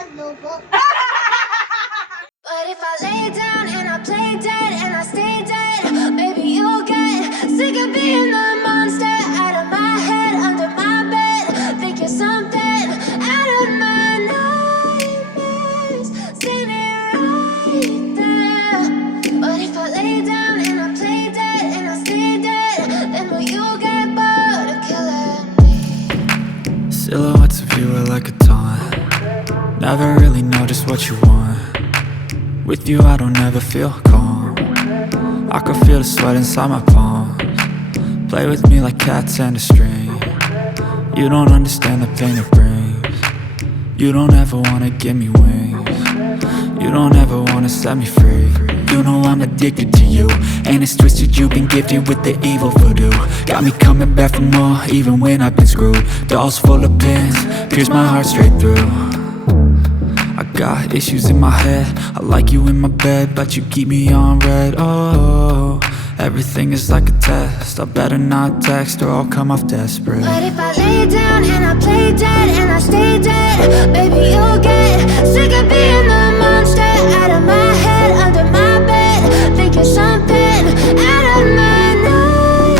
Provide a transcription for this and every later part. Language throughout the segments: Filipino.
But if I lay down and I play dead and I stay dead, maybe you'll get sick of being the monster out of my head, under my bed. Think you're something out of my nightmares, standing right there. But if I lay down and I play dead and I stay dead, then will you get bored of killing me? Silhouettes of you are like a taunt. Never really know just what you want. With you I don't ever feel calm. I can feel the sweat inside my palms. Play with me like cats and a string. You don't understand the pain it brings. You don't ever wanna give me wings. You don't ever wanna set me free. You know I'm addicted to you, and it's twisted, you've been gifted with the evil voodoo. Got me coming back for more, even when I've been screwed. Dolls full of pins, pierce my heart straight through. I got issues in my head, I like you in my bed, but you keep me on red. Oh, everything is like a test, I better not text or I'll come off desperate. But if I lay down and I play dead and I stay dead, baby you'll get sick of being the monster out of my head, under my bed. Think you're something out of my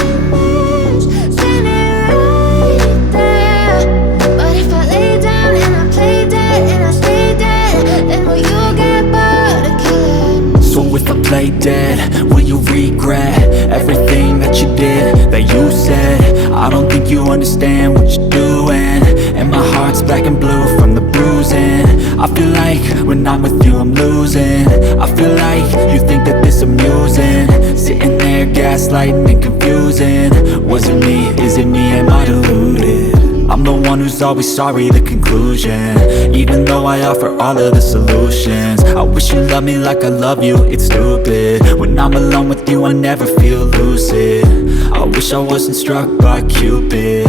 nightmares, standing right there. But if I lay down and I play dead and I stay dead, then will you get bored of killing me? So if I play dead, will you regret everything that you did, that you said? I don't think you understand what you're doing, and my heart's black and blue from the bruising. I feel like when I'm with you I'm losing. I feel like you think that this amusing, sitting there gaslighting and confusing. Was it me? Is it me? Am I deluded? I'm the one who's always sorry, the conclusion. Even though I offer all of the solutions, I wish you loved me like I love you, it's stupid. When I'm alone with you I never feel lucid. I wish I wasn't struck by Cupid.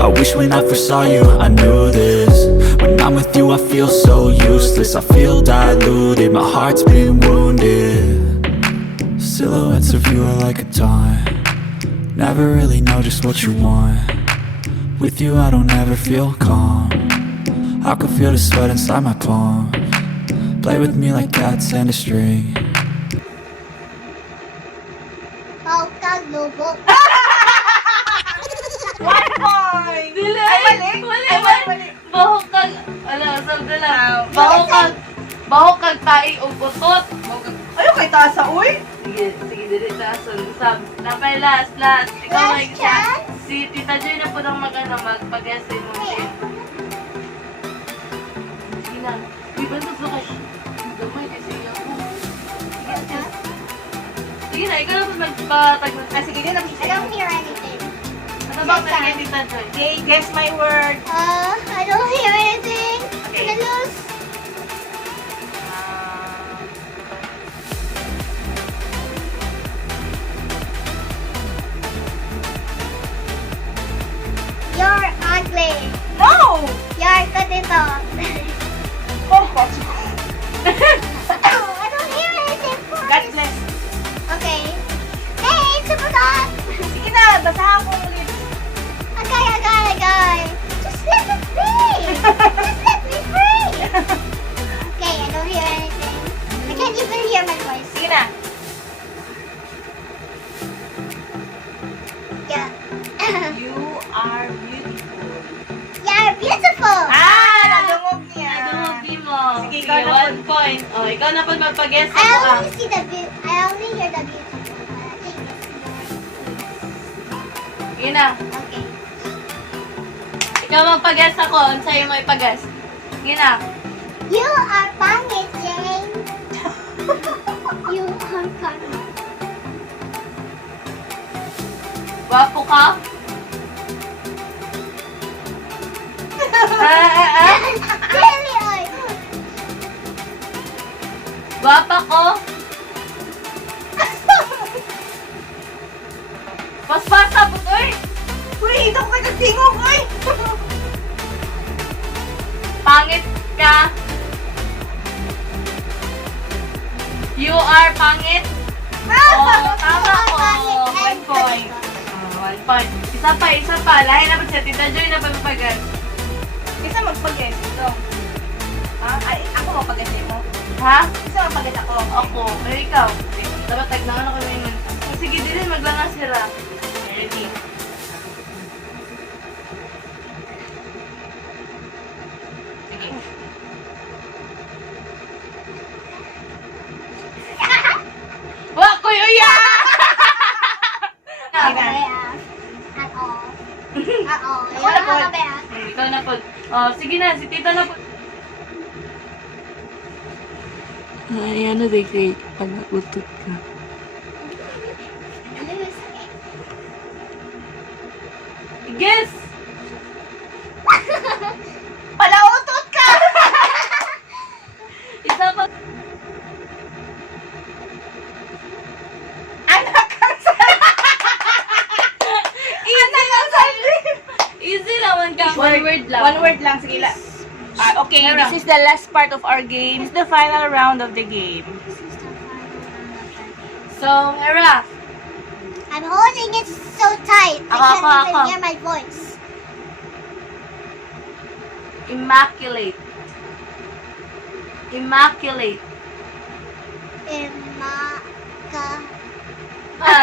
I wish when I first saw you I knew this. When I'm with you I feel so useless, I feel diluted, my heart's been wounded. Silhouettes of you are like a taunt. Never really know just what you want. With you I don't ever feel calm. I can feel the sweat inside my palms. Play with me like cats and a string. One point! Dili! Ay, mali! Bahok kag... Ala, salda lang. Bahok kag tae o kutot. Ayaw kay tasa, uy! Sige, dili tason. Napay last. Ikaw may isa. Si Tita Joy na po nang magpag-guess sa imong shit. Sige na. Uy, bantos na kayo. Gamay kasi iya ko. Sige na, ikaw na po magpatagod. Sige, yun na. I don't hear anything. Ano ba na kay Tita Joy? Okay, guess my word. I don't hear anything. Okay. I lose. You're ugly. No! You're katito. Oh, I don't hear anything. God bless. Okay. Hey, sumunod. Sige na, basahan ko ulit. Okay. Just let it be. Just let me free. Okay, I don't hear anything. I can't even hear my voice. Sige na. Yeah. You are beautiful. You're beautiful. Nadungog niya. Nadungi mo. Sige, Sige, ikaw na 1 point. O, ikaw na po magpag-guess I ako only see the I only hear the beautiful. But I think it's Sige na. okay. Ikaw magpag-guess ako. Ano sa'yo mo ipag-guess? Sige na. You are pangit, Jane. You are pangit. Wapo ka? Really, oy. Wapa ko? Paspasa po to eh. Uy, ito ko kay tingog, uy! Pangit ka. You are pangit? Oo, tama ko. 1 point. 1 point. Isa pa. Lahi na pa siya. Tita Joy na pa mapagal. Isa magpag-guess ito. Ha? Ay, ako mapagasin mo. Ha? Gusto mapagas ako. Ako. Pero ikaw. Dapat tagnaman ako ngayon. Sige, din maglanga sila. Ready? Sige. Wah, kuya ya! At all. At all. Ako na po. Ikaw na po. Oh, sige na, si tita na po. Ay, ano di kay panagutot ka? Guess! Palautot ka! Isa pa. Anak ang sabi! Anak ang sabi! Easy naman ka. One word lang. One word lang. Sige lang. Okay, Hera. this is the last part of our game. It's the final round of the game. So, Hera. I'm holding it so tight. I Ako, can't even ako. hear my voice. Immaculate. Immaculate.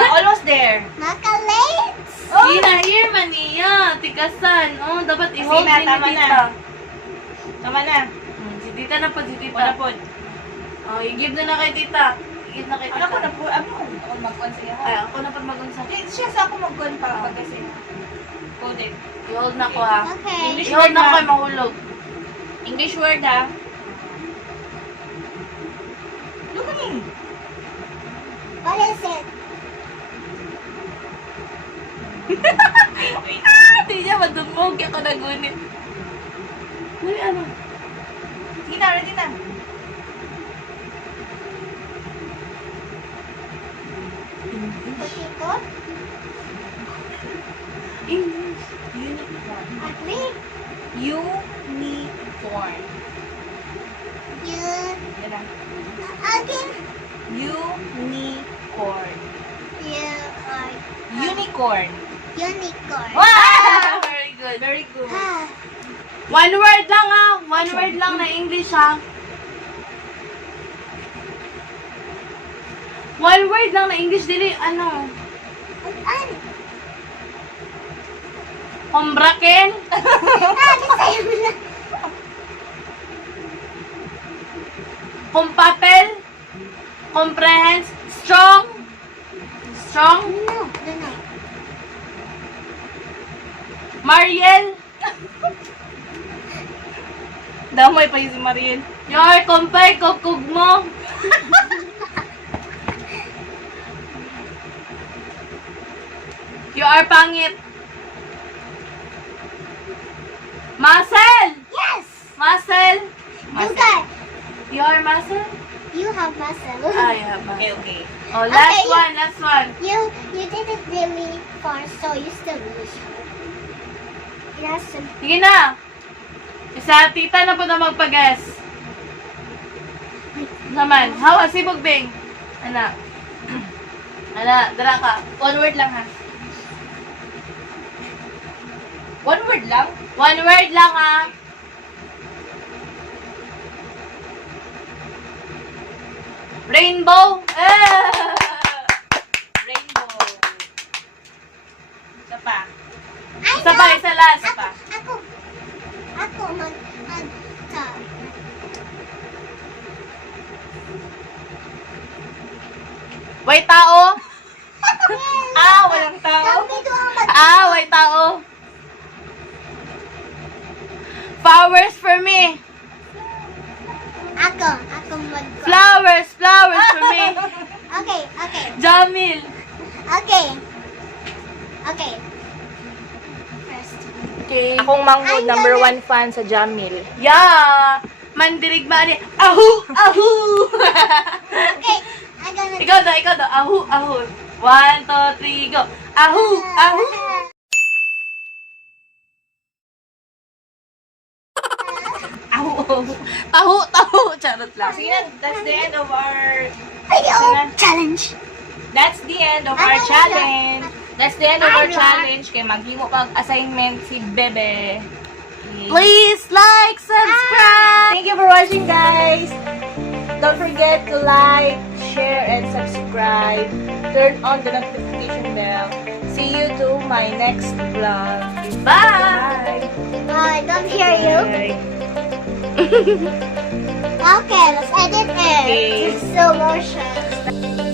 Almost there. Makalate? Ina, here man niya. Tikasan. Oh, dapat i-hold na, din ni tama na. tita. Tama na. Si tita na po, si tita. Wala po. Oh, i-give na kay tita. I-give na kay tita. Ako na po. Ako mag-on sa'yo. Ay, ako na pag mag-unsa. Siya sa ako mag-on pa kasi. Hold it. I-hold na ko ha. Okay. English I-hold word na ko na. kay mahulog. English word ha. Lumanin. What is it? Hindi niya madumog. Ako nagunit. Uy, ano? Sige na, ready na. Potato? English. Ugly? Unicorn. You. Yan na. Again? Unicorn. You are Unicorn. unicorn. Wow! Very good. Very good. Ah, One word lang ha. One word lang na English ha. One word lang na English. Dili, ano? ano? Hombraken? Sa'yo mo na. Kumpapel? Comprehends? Strong? Strong? No. Mariel? Damay pa yun si Mariel. Your kumpay, kukug mo? You are pangit. Muscle! Yes! Muscle! You got. You are muscle? You have muscle. I have Okay, muscle. okay. Oh, last Okay, one, last one. You did it really fast, so you still lose. Yes. Sige na. Isa, tita na po na magpag-guess. Naman. Hawa, si Bugbing. Ana. Ana, dara ka. One word lang ha. One word lang? One word lang ah. Rainbow. Rainbow. Isa pa. Isa pa, isa last. Ako mag Way tao. Walang tao. Sabi ko ang mag Way tao. Flowers for me. Ako mag Flowers for me. Okay. Jamil. Okay. First. Okay. Akong manghod, Ay, number ganun. 1 fan sa Jamil. Yeah. Mandirigma ni. Ahu! Okay. I'm gonna Ikaw daw. Ahu. 1, 2, 3, go. Ahu! Tahu. Charot lang. Sige na, that's the end of our... Ayaw! Challenge! That's the end of our challenge. That's the end of our challenge. Kaya maghimo pag assignment si Bebe. Please like, subscribe. Thank you for for watching, guys. Don't forget to like, share, and subscribe. Turn on the notification bell. See you to my next vlog. Bye! Don't hear you. Bye. Okay, let's edit it. Okay. It's slow motion.